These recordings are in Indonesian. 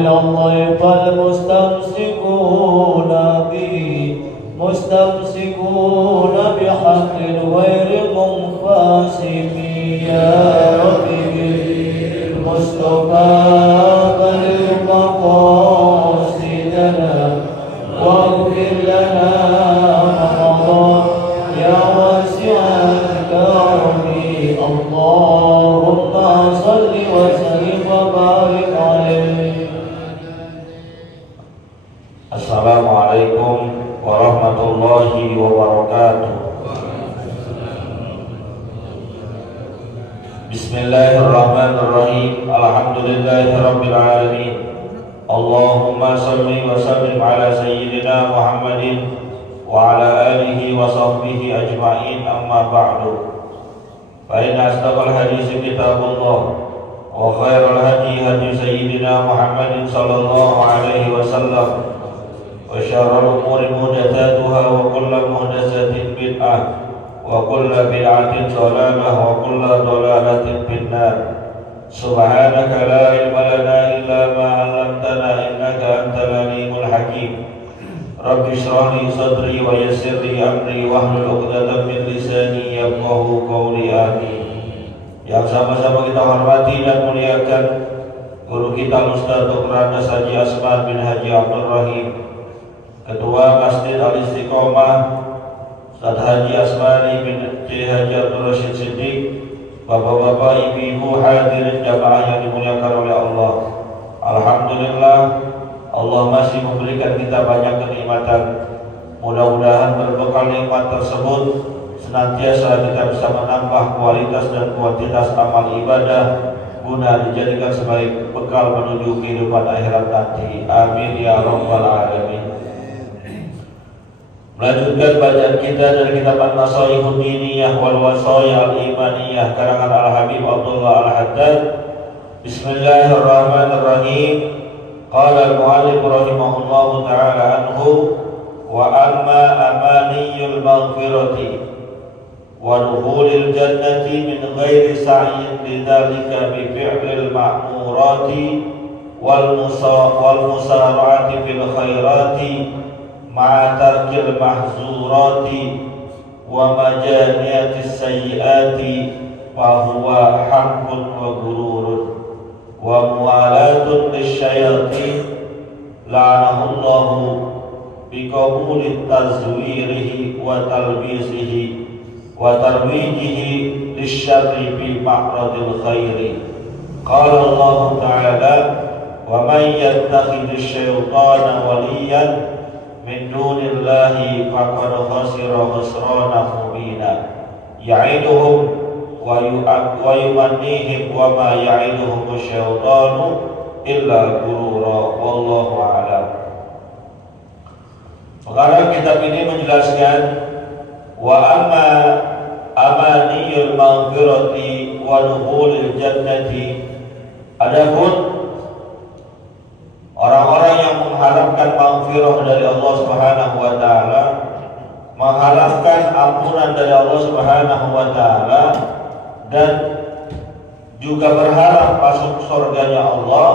إلى الله فالمستمسكون به مستمسكون بحق غير منفاسم يا رب بالمصطفى بلغ مقاصدنا واغفر لنا ما مضى يا واسع الكرم اللهم صل وسلم وبارك عليه. Assalamualaikum warahmatullahi wabarakatuh. Bismillahirrahmanirrahim. Alhamdulillahi rabbil alamin. Allahumma salli wa sallim ala sayyidina Muhammadin wa ala alihi wa sahbihi ajma'in, amma ba'du. Fa inna asdaqal hadisi kitabullah wa khairal hadi hadi sayyidina Muhammadin sallallahu alaihi wasallam wa syarrul umuri muhdatsatuha wa kullu muhdatsatin bid'ah wa kullu bid'atin dhalalah wa kullu dhalalatin finnar. Subhanaka la ilma lana illa ma 'allamtana innaka antal alimul hakim. Rabbi shrah li sadri wa yassir li amri wahlul 'uqdatam min lisani yafqahu qawli. Amin. Yang sama-sama kita hormati dan muliakan guru kita Ustaz Dr. Andes Haji Asman bin Haji Abdul Rahim, Ketua Masjid Al-Istiqomah Ustaz Haji Asmani bin Haji Abdul Rashid Siddiq, bapak-bapak, ibu-ibu, hadirin jamaah yang dimuliakan oleh Allah. Alhamdulillah, Allah masih memberikan kita banyak kenikmatan. Mudah-mudahan berbekal nikmat tersebut senantiasa kita bisa menambah kualitas dan kuantitas amal ibadah guna dijadikan sebagai bekal menuju kehidupan akhirat nanti. Amin ya rabbal alamin. Melanjutkan bacaan kita dari kitab An-Nasaihud Diniyah wal Wasaya Al-Imaniyah karangan Al-Habib Abdullah Al-Haddad. Bismillahirrahmanirrahim. Qala al-mu'allif rahimahullahu ta'ala anhu, wa amma amaniyul maghfirati wa dukhulil jannati min ghairi sa'yin lidzalika bi fi'lil ma'murati wal musara'ati fil khairati ma'a tarkil mahzurati wa majaniyatis sayyiati fa huwa haqqun wa gururun wa mu'alatun lisyayatin la'anahullahu biqabulit tazwirihi wa talbisihi wa tarwijihi lisyarri fi ma'radil khairi. Qala Allah ta'ala, wa man yattakhidhish syaitana waliyan min dunillahi faqad khasira khusranan mubina ya'iduhum wa yumannihim wa ma ya'iduhum syaitanu illa ghurura wallahu a'lam. Sekarang kitab ini menjelaskan wa amma amaniyul maghfirati wa dukhulil jannati, adapun orang-orang yang mengharapkan maghfirah dari Allah Subhanahu wa taala, mengharapkan ampunan dari Allah Subhanahu wa taala, dan juga berharap masuk surganya Allah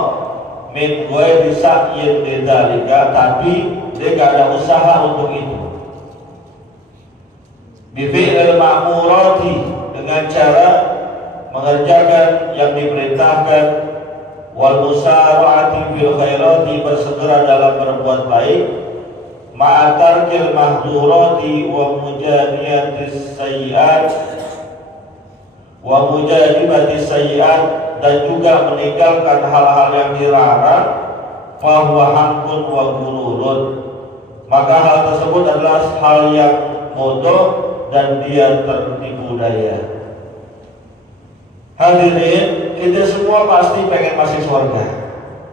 min ghairi sa'yin lidzalika, tapi dia gak ada usaha untuk itu. Bifi'il ma'murati, dengan cara mengerjakan yang diperintahkan, wal musara'ati fil khairati, bersegera dalam berbuat baik, ma'atarkil mahzurati wa mujaniyatis sayyiat wa mujanibatis sayyiat, dan juga meninggalkan hal-hal yang dilarang, fahuwa haqqun wa gururun, maka hal tersebut adalah hal yang bodoh dan dia tertipu daya. Hadirin, kita semua pasti pengen masuk surga.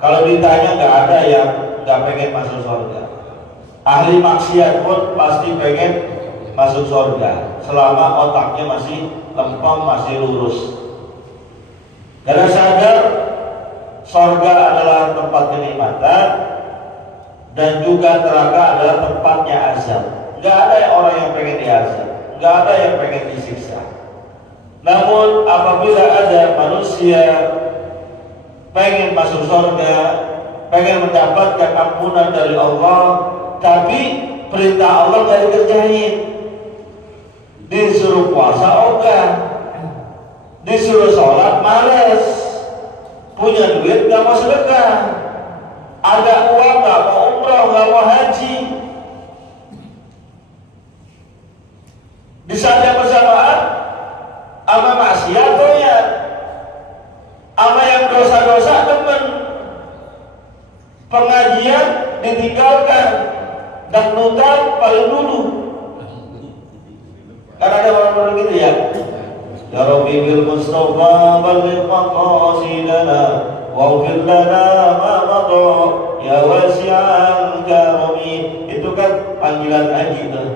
Kalau ditanya, nggak ada yang nggak pengen masuk surga. Ahli maksiat pun pasti pengen masuk surga selama otaknya masih lempeng, masih lurus. Karena sadar surga adalah tempat kenikmatan dan juga neraka adalah tempatnya azab. Nggak ada orang yang pengen diazab, nggak ada yang pengen disiksa. Namun apabila ada manusia pengen masuk surga, pengen mendapatkan ampunan dari Allah, tapi perintah Allah gak dikerjain. Disuruh puasa ogah, disuruh sholat males, punya duit gak mau sedekah, ada uang gak mau umrah, gak mau haji. Di saat yang bersamaan ama maksiat doyan, ama yang dosa-dosa temen, pengajian ditinggalkan, dan nutan paling dulu. Karena ada orang-orang gitu ya. Ya Rabbi bil Mustafa balligh maqasidana waghfir lana ma madha ya wasi'al karami. Itu kan panggilan haji tuh.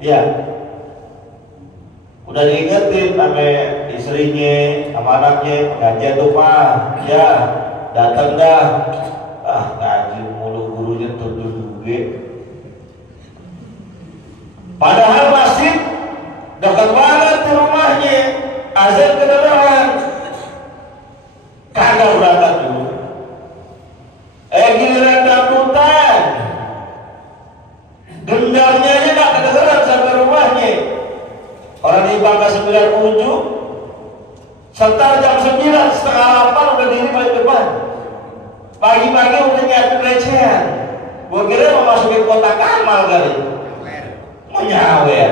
Ya. Udah diingetin sama istrinya, sama anaknya, pengajian tuh Pak. Ya, datang dah. Ngaji mulu gurunya tuh padahal masjid dekat banget di rumahnya, azan kedengaran, kagak berangkat dulu. Giliran dangdutan, dendarnya aja gak kedengeran sampai rumahnya. Orang di Bangka 97, sekitar jam 9, setengah 8 udah diri paling depan. Pagi-pagi udah nyiapin recehan. Gua kira mau masukin kotak amal kali. Mau nyawer.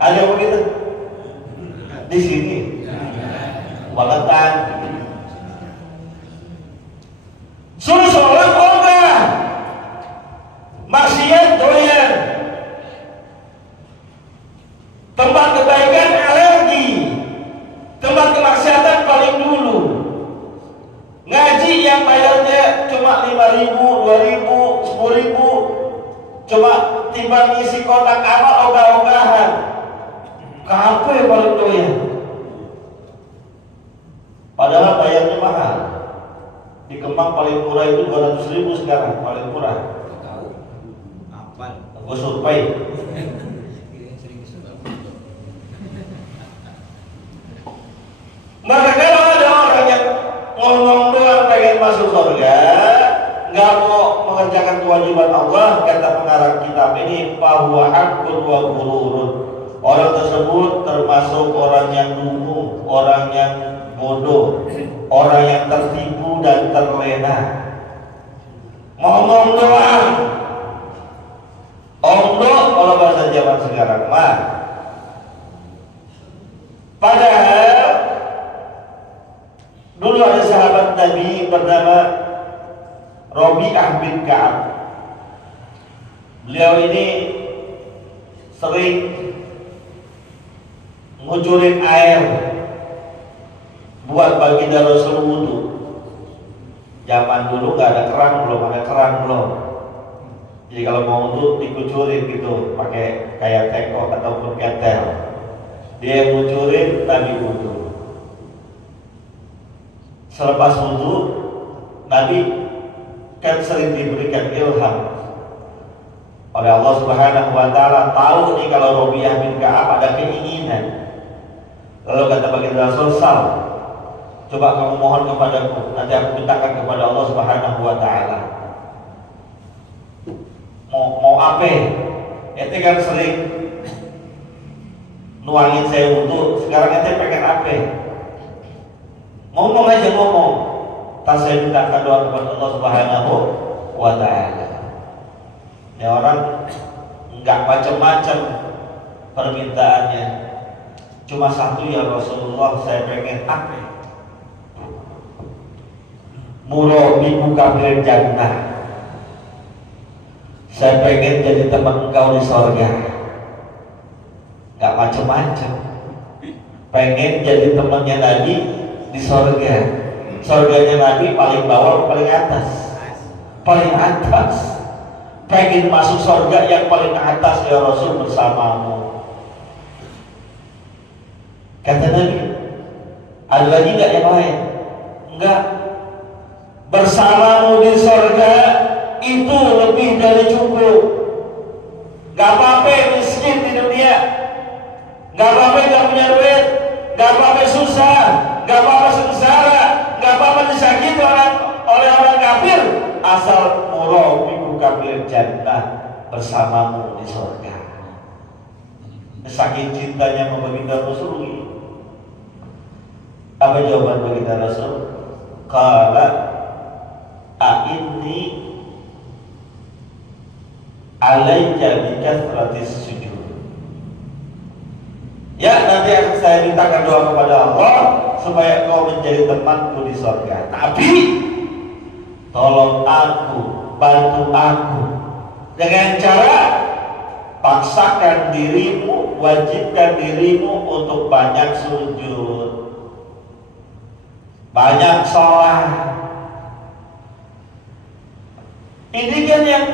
Ada begitu? Di sini. Baletan. Suruh sholat enggak? Maksiat doyan. Tempat kebaikan alergi. Tempat kemaksiatan paling dulu. Ngaji yang bayarnya cuma 5.000, 2.000, 10.000, cuma timbang ngisi kotak amal ogah-ogahan. Kapan yang paling doyan? Padahal bayarnya mahal. Di Kemang paling murah itu 200.000 sekarang, paling murah. Tahu? Apa? Gue survei. Maka kalau ada orang yang ngomong doang pengen masuk surga, nggak mau mengerjakan kewajiban Allah, kata pengarang kitab ini, bahwa hakun wa gururun. Orang tersebut termasuk orang yang dungu, orang yang bodoh, orang yang tertipu dan terlena. Ngomong doang, omdo kalau bahasa zaman sekarang mah. Padahal dulu ada sahabat Nabi bernama Rabi'ah bin Ka'ab. Beliau ini sering ngucurin air buat baginda Rasul wudu. Zaman dulu nggak ada keran, belum ada keran belum. Jadi kalau mau wudu dikucurin gitu, pakai kayak teko ataupun ketel. Dia yang ngucurin, Nabi wudu. Selepas wudu, Nabi kan sering diberikan ilham oleh Allah Subhanahu wa taala, tahu nih kalau Rabi'ah bin Ka'ab ada keinginan. Lalu kata baginda Rasul, "Sal, coba kamu mohon kepadaku, nanti aku mintakan kepada Allah Subhanahu wa taala." Mau apa? Ente kan sering nuangin saya wudu, sekarang ente pengen apa? Ngomong aja ngomong. Tas saya mintakan doa kepada Allah Subhanahu wa taala. Ya orang enggak macam-macam permintaannya. Cuma satu, ya Rasulullah, saya pengen apa? Murabi buka bil jannah. Saya pengen jadi teman engkau di surga. Enggak macam-macam. Pengen jadi temannya Nabi di surga. Surganya Nabi paling bawah, paling atas. Paling atas. Pengen masuk surga yang paling atas, ya Rasul, bersamamu. Kata Nabi, ada lagi enggak yang lain? Enggak. Bersamamu di surga itu lebih dari cukup. Gak apa-apa miskin di dunia, gak apa-apa gak punya duit, gak apa-apa susah, gak apa-apa sengsara, gak apa-apa disakiti oleh orang kafir, asal murabiku kafir jannah bersamamu di surga. Saking cintanya sama baginda Rasul. Apa jawaban baginda Rasul? Qala a'inni alaika bi kathratis sujud. Ya, nanti akan saya mintakan doa kepada Allah supaya kau menjadi temanku di surga. Tapi tolong aku, bantu aku dengan cara paksakan dirimu, wajibkan dirimu untuk banyak sujud, banyak sholat. Ini kan yang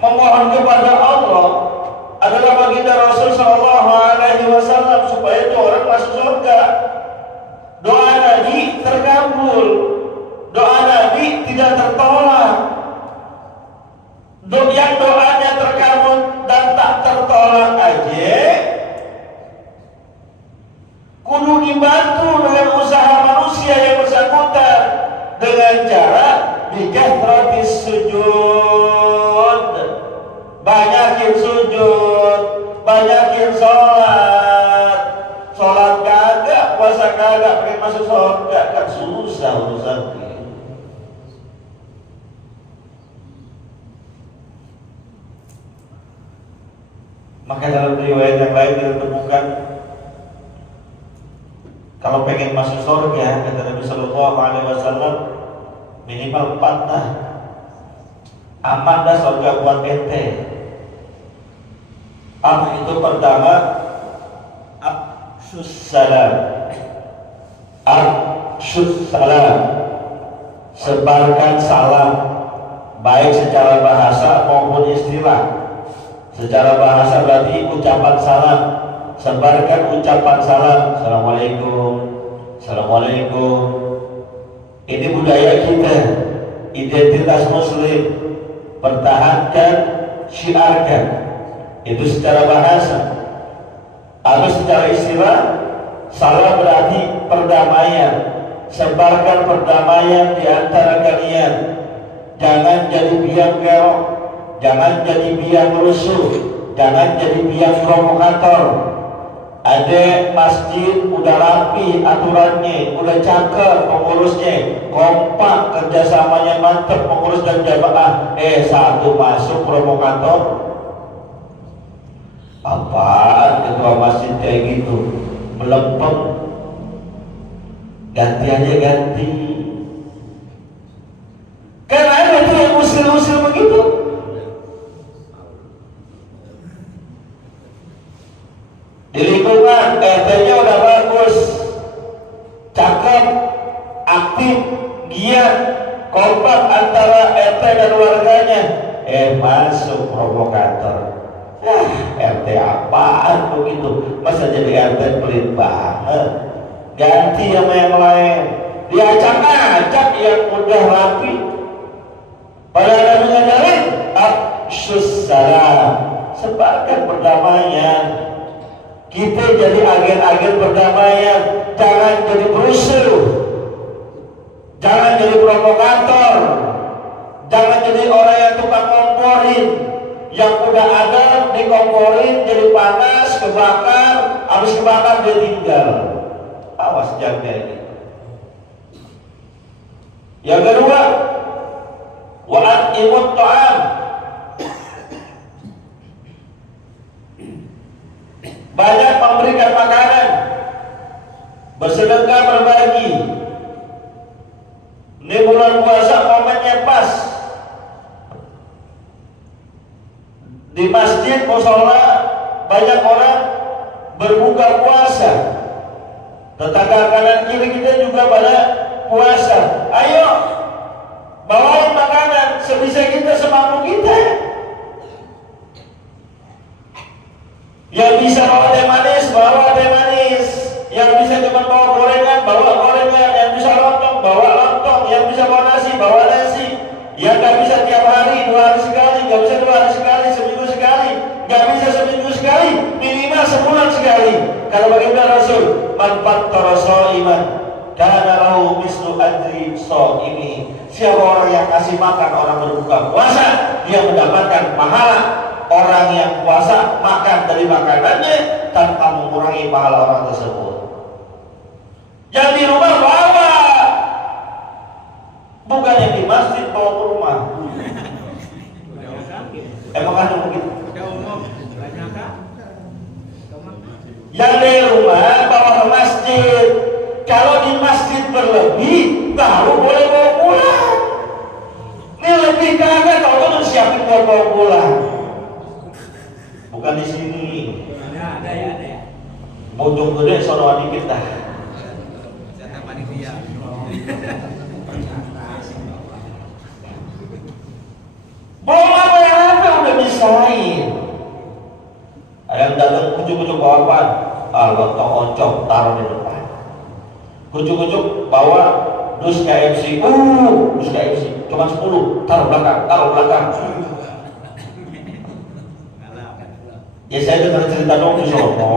memohon kepada Allah adalah baginda Rasul Sallallahu Alaihi Wasallam supaya itu orang masuk surga. Doa Nabi terkabul, doa Nabi tidak tertolak. Yang doanya terkabul dan tak tertolak aja kudu dibantu dengan usaha manusia yang bersangkutan dengan cara bikathratis sujud, banyakin sujud, banyakin sholat. Sholat kagak, puasa kagak, pengen masuk surga kan susah urusannya. Maka dalam riwayat yang lain kita temukan kalau pengen masuk surga, kata Nabi Sallallahu Alaihi Wasallam, minimal 4 dah. Aman dah surga buat ente. Apa itu? Pertama, afshus salam. Afshus salam, sebarkan salam, baik secara bahasa maupun istilah. Secara bahasa berarti ucapan salam, sebarkan ucapan salam. Assalamualaikum, assalamualaikum. Ini budaya kita, identitas Muslim. Pertahankan, syiarkan. Itu secara bahasa. Atau secara istilah, salam berarti perdamaian. Sebarkan perdamaian di antara kalian. Jangan jadi biang kerok, jangan jadi biang rusuh, jangan jadi biang provokator. Ada masjid udah rapi aturannya, udah cakep pengurusnya, kompak kerjasamanya mantep pengurus dan jamaah. Satu masuk provokator. Apaan ketua masjid kayak gitu? Melempem. Ganti aja ganti. Karena ada tuh yang usil-usil begitu. Di lingkungan RT-nya udah bagus, cakep, aktif, giat, kompak antara RT dan warganya. Masuk provokator. RT apaan begitu? Masa jadi RT pelit banget? Ganti sama yang lain. Diacak-acak yang udah rapi. Padahal Nabi ngajarin afshus salam, sebarkan perdamaian. Kita jadi agen-agen perdamaian, jangan jadi perusuh, jangan jadi provokator, jangan jadi orang yang tukang komporin. Yang udah ada dikomporin jadi panas, kebakar, habis kebakar dia tinggal. Awas jangan kayak gitu. Yang kedua, wa'at'imut ta'am, banyak memberikan makanan, bersedekah, berbagi. Ini bulan puasa momennya pas. Di masjid, musola, banyak orang berbuka puasa. Tetangga kanan kiri kita juga pada puasa. Ayo, bawain makanan sebisa kita, semampu kita. Yang bisa bawa teh manis, bawa teh manis. Yang bisa cuma bawa gorengan, bawa gorengan. Yang bisa lontong, bawa lontong. Yang bisa bawa nasi, bawa nasi. Yang gak bisa tiap hari, 2 hari sekali. Gak bisa 2 hari sekali, seminggu sekali. Gak bisa seminggu sekali, minimal sebulan sekali. Kalau baginda Rasul, man fattara shaiman kana lahu mislu ajri shaimi. Siapa orang yang kasih makan orang berbuka puasa, dia mendapatkan pahala. Orang yang puasa makan dari makanannya tanpa mengurangi pahala orang tersebut. Yang di rumah bawa, bukan yang di masjid bawa ke rumah. Emang ada begitu? Yang dari rumah bawa ke masjid. Kalau di masjid berlebih, baru boleh bawa pulang. Ini lebih kagak kalau udah siapin bawa pulang. Bukan di sini. Ada ya. Bojong gede sono dikit dah. Jatah panitia. Belum apa udah bisain. Yang datang kucuk-kucuk bawa apaan? Lontong oncom taruh di depan. Kucuk-kucuk bawa dus KFC. Dus KFC cuma 10, taruh belakang. Ya saya dengar cerita dong di sono.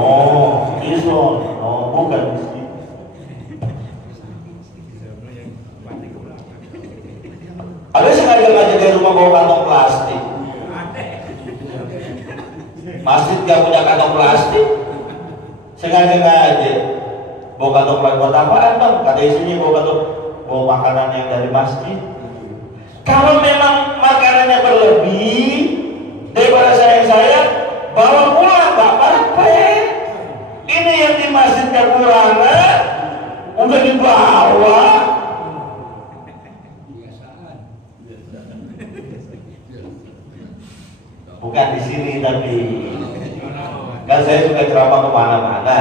Di sono, bukan di sini. Ada sengaja ngajak dari rumah bawa kantong plastik. Masjid gak punya kantong plastik. Sengaja ngajak bawa kantong plastik buat apaan bang? Kata isinya bawa makanan yang dari masjid. Kalau memang makanannya berlebih daripada saya bawa pulang gak apa-apa. Ini yang di masjid kekurangan udah dibawa. Bukan di sini tapi kan saya suka ceramah kemana-mana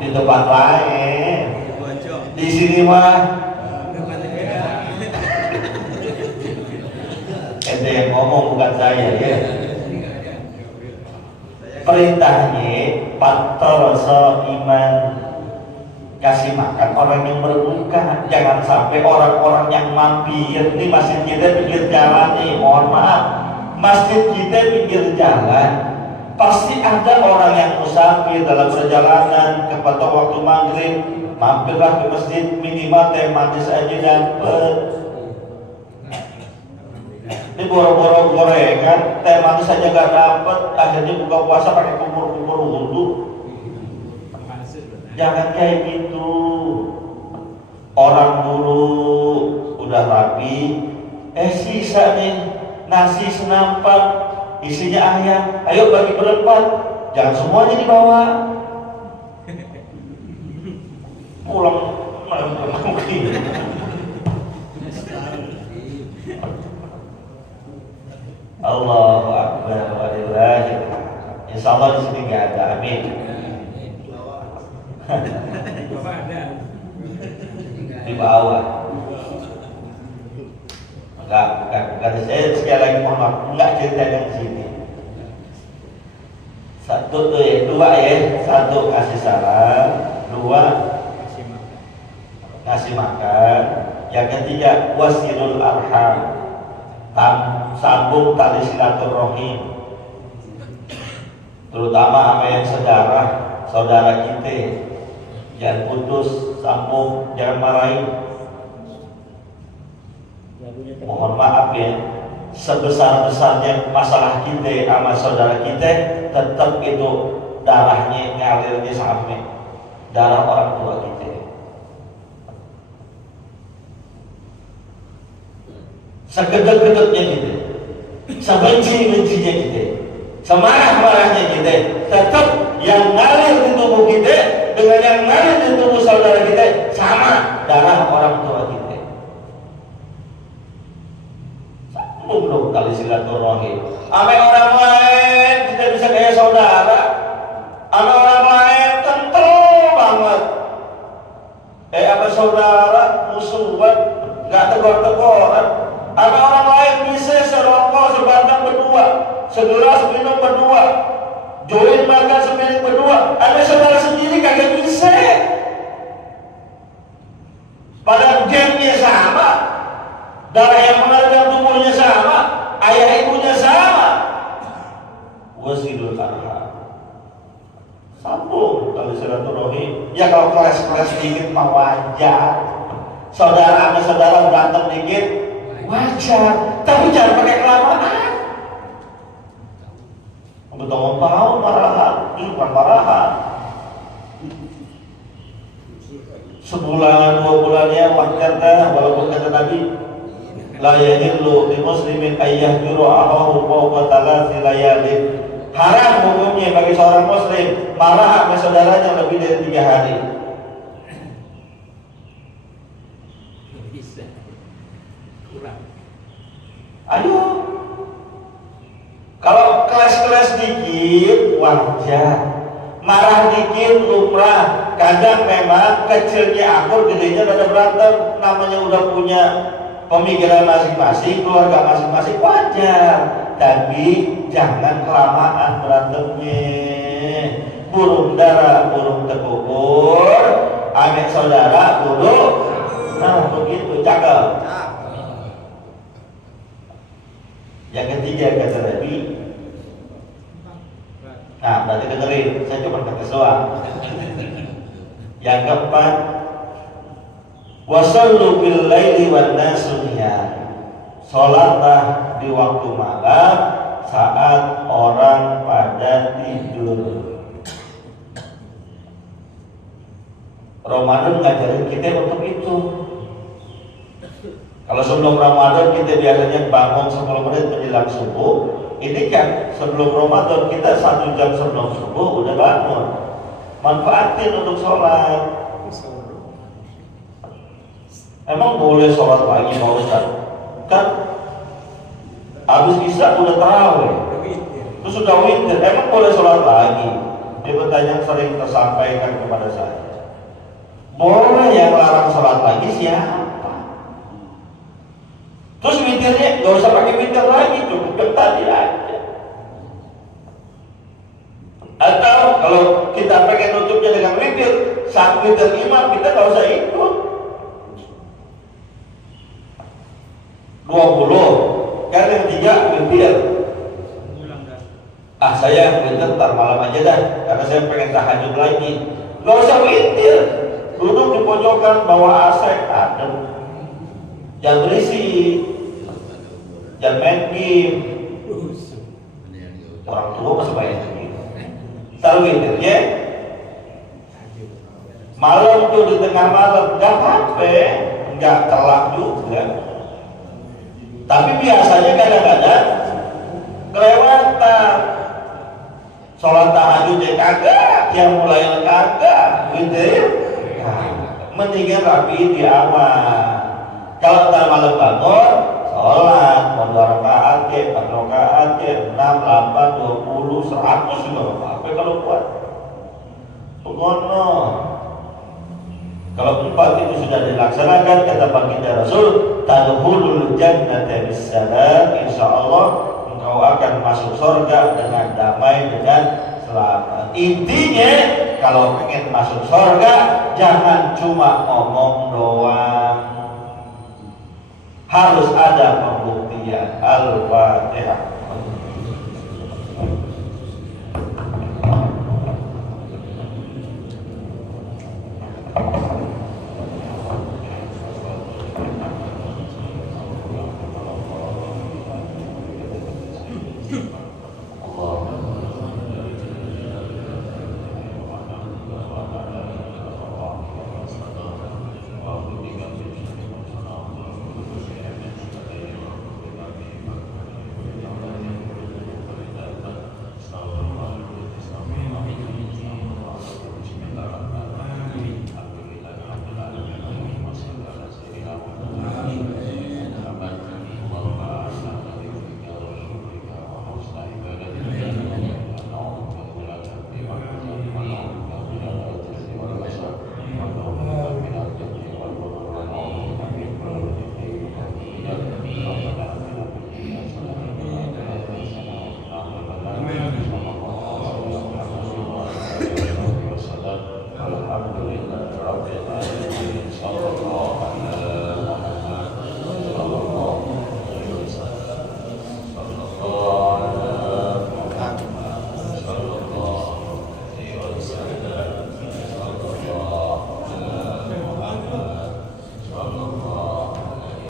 di tempat lain. Di sini mah ente yang ngomong bukan saya ya. Perintahnya pator iman, kasih makan orang yang berbuka. Jangan sampai orang-orang yang mampir di masjid kita pinggir jalan nih, mohon maaf, masjid kita pinggir jalan, pasti ada orang yang musafir dalam perjalanan kepada waktu maghrib, mampirlah ke masjid, minimal teh manis aja dapat. Ini boro-boro gorengan, teh manis aja gak dapet, akhirnya buka puasa pakai kumur-kumur wudhu. Jangan kayak gitu. Orang dulu udah rapi, sisa nih nasi senampak, isinya ayam, ayo bagi berempat, jangan semuanya dibawa. Pulang mungkin. Allahu Akbar walillahi. Insya Allah di sini nggak ada, amin. Di bawah. Bukan. Saya sekali lagi mohon maaf, enggak cerita yang sini. Dua ya. Satu kasih salam, dua kasih makan. Yang ketiga wasilul arham. Sambung tali silaturahim, terutama sama yang saudara kita, jangan putus, sambung, jangan marahin. Mohon maaf ya, sebesar-besarnya masalah kita sama saudara kita, tetap itu darahnya ngalirnya sampai darah orang tua kita. Segedek-gedeknya kita, sebenci-bencinya kita, semarah-marahnya kita, tetap yang ngalir di tubuh kita dengan yang ngalir di tubuh saudara kita sama darah orang tua kita. Sambung dong tali silaturahim. Ame orang lain kita bisa kayak saudara, ame orang lain kental banget. Apa saudara musuhan, nggak tegur-teguran. Ada orang lain bisa serokok sebatang berdua, segelas minum berdua, join makan sepiring berdua. Ada saudara sendiri kagak bisa. Padahal gennya sama, darah yang mengalir tubuhnya sama, ayah ibunya sama. Wasilul arham. Sambung kalau silaturahim. Ya kalau kelas-kelas dikit mah wajar. Saudara sama saudara berantem dikit wajar, tapi jangan pakai kelamaan. Bertahun-tahun marahan, itu bukan marahan. Sebulan, 2 bulannya wajar dah, walaupun kata Nabi la yahillu li muslimin ayyahjuru ahahu fawqa thalathi layalin. Haram hukumnya bagi seorang muslim marah sama saudaranya lebih dari 3 hari. Bisa. Kurang. Ayo. Kalau kelas-kelas dikit wajar. Marah dikit lumrah. Kadang memang kecilnya akur, gedenya ada berantem. Namanya udah punya pemikiran masing-masing, keluarga masing-masing, wajar. Tapi jangan kelamaan berantemnya. Burung dara, burung terkubur, anak saudara, burung. Nah begitu, cakep. Yang ketiga kata Nabi. Nah berarti dengerin, saya cuma kata doang. Yang keempat, wasallu bil laili wan nasu niyam. Salatlah di waktu malam saat orang pada tidur. Ramadan ngajarin kita untuk itu. Kalau sebelum Ramadan kita biasanya bangun 10 menit menjelang subuh. Ini kan sebelum Ramadan kita 1 jam sebelum subuh udah bangun. Manfaatin untuk sholat. Emang boleh sholat pagi Pak Ustaz? Kan habis isya udah tarawih, terus sudah witir. Emang boleh sholat lagi? Ini pertanyaan sering tersampaikan kepada saya. Boleh, yang larang sholat lagi siapa? Terus witirnya gak usah pakai witir lagi, cukup yang tadi aja. Atau kalau kita pengen nutupnya dengan witir, saat witir imam kita gak usah ikut. 20, kan yang 3 witir. Saya witir ntar malam aja dah, karena saya pengen tahajud lagi. Gak usah witir, duduk di pojokan bawa AC adem. Jangan berisik, jangan main game. Orang tua masih banyak gitu. Ntar witir ya. Malam tuh di tengah malam gak apa-apa, gak telak juga. Tapi biasanya kadang-kadang kelewatan. Sholat tahajudnya kagak, yang mulai kagak, witir. Mendingan rapi di awal. Kalau ntar malam bangun, sholat 2 rakaat, 4 rakaat, 6, 8, 20, 100 juga apa kalau kuat. Pengono. Kalau 4 itu sudah dilaksanakan, kata baginda Rasul, tadkhulul jannata bisalam, insyaallah engkau akan masuk surga dengan damai, dengan selamat. Intinya kalau pengen masuk surga jangan cuma ngomong doang, harus ada pembuktian. Al-Fatihah.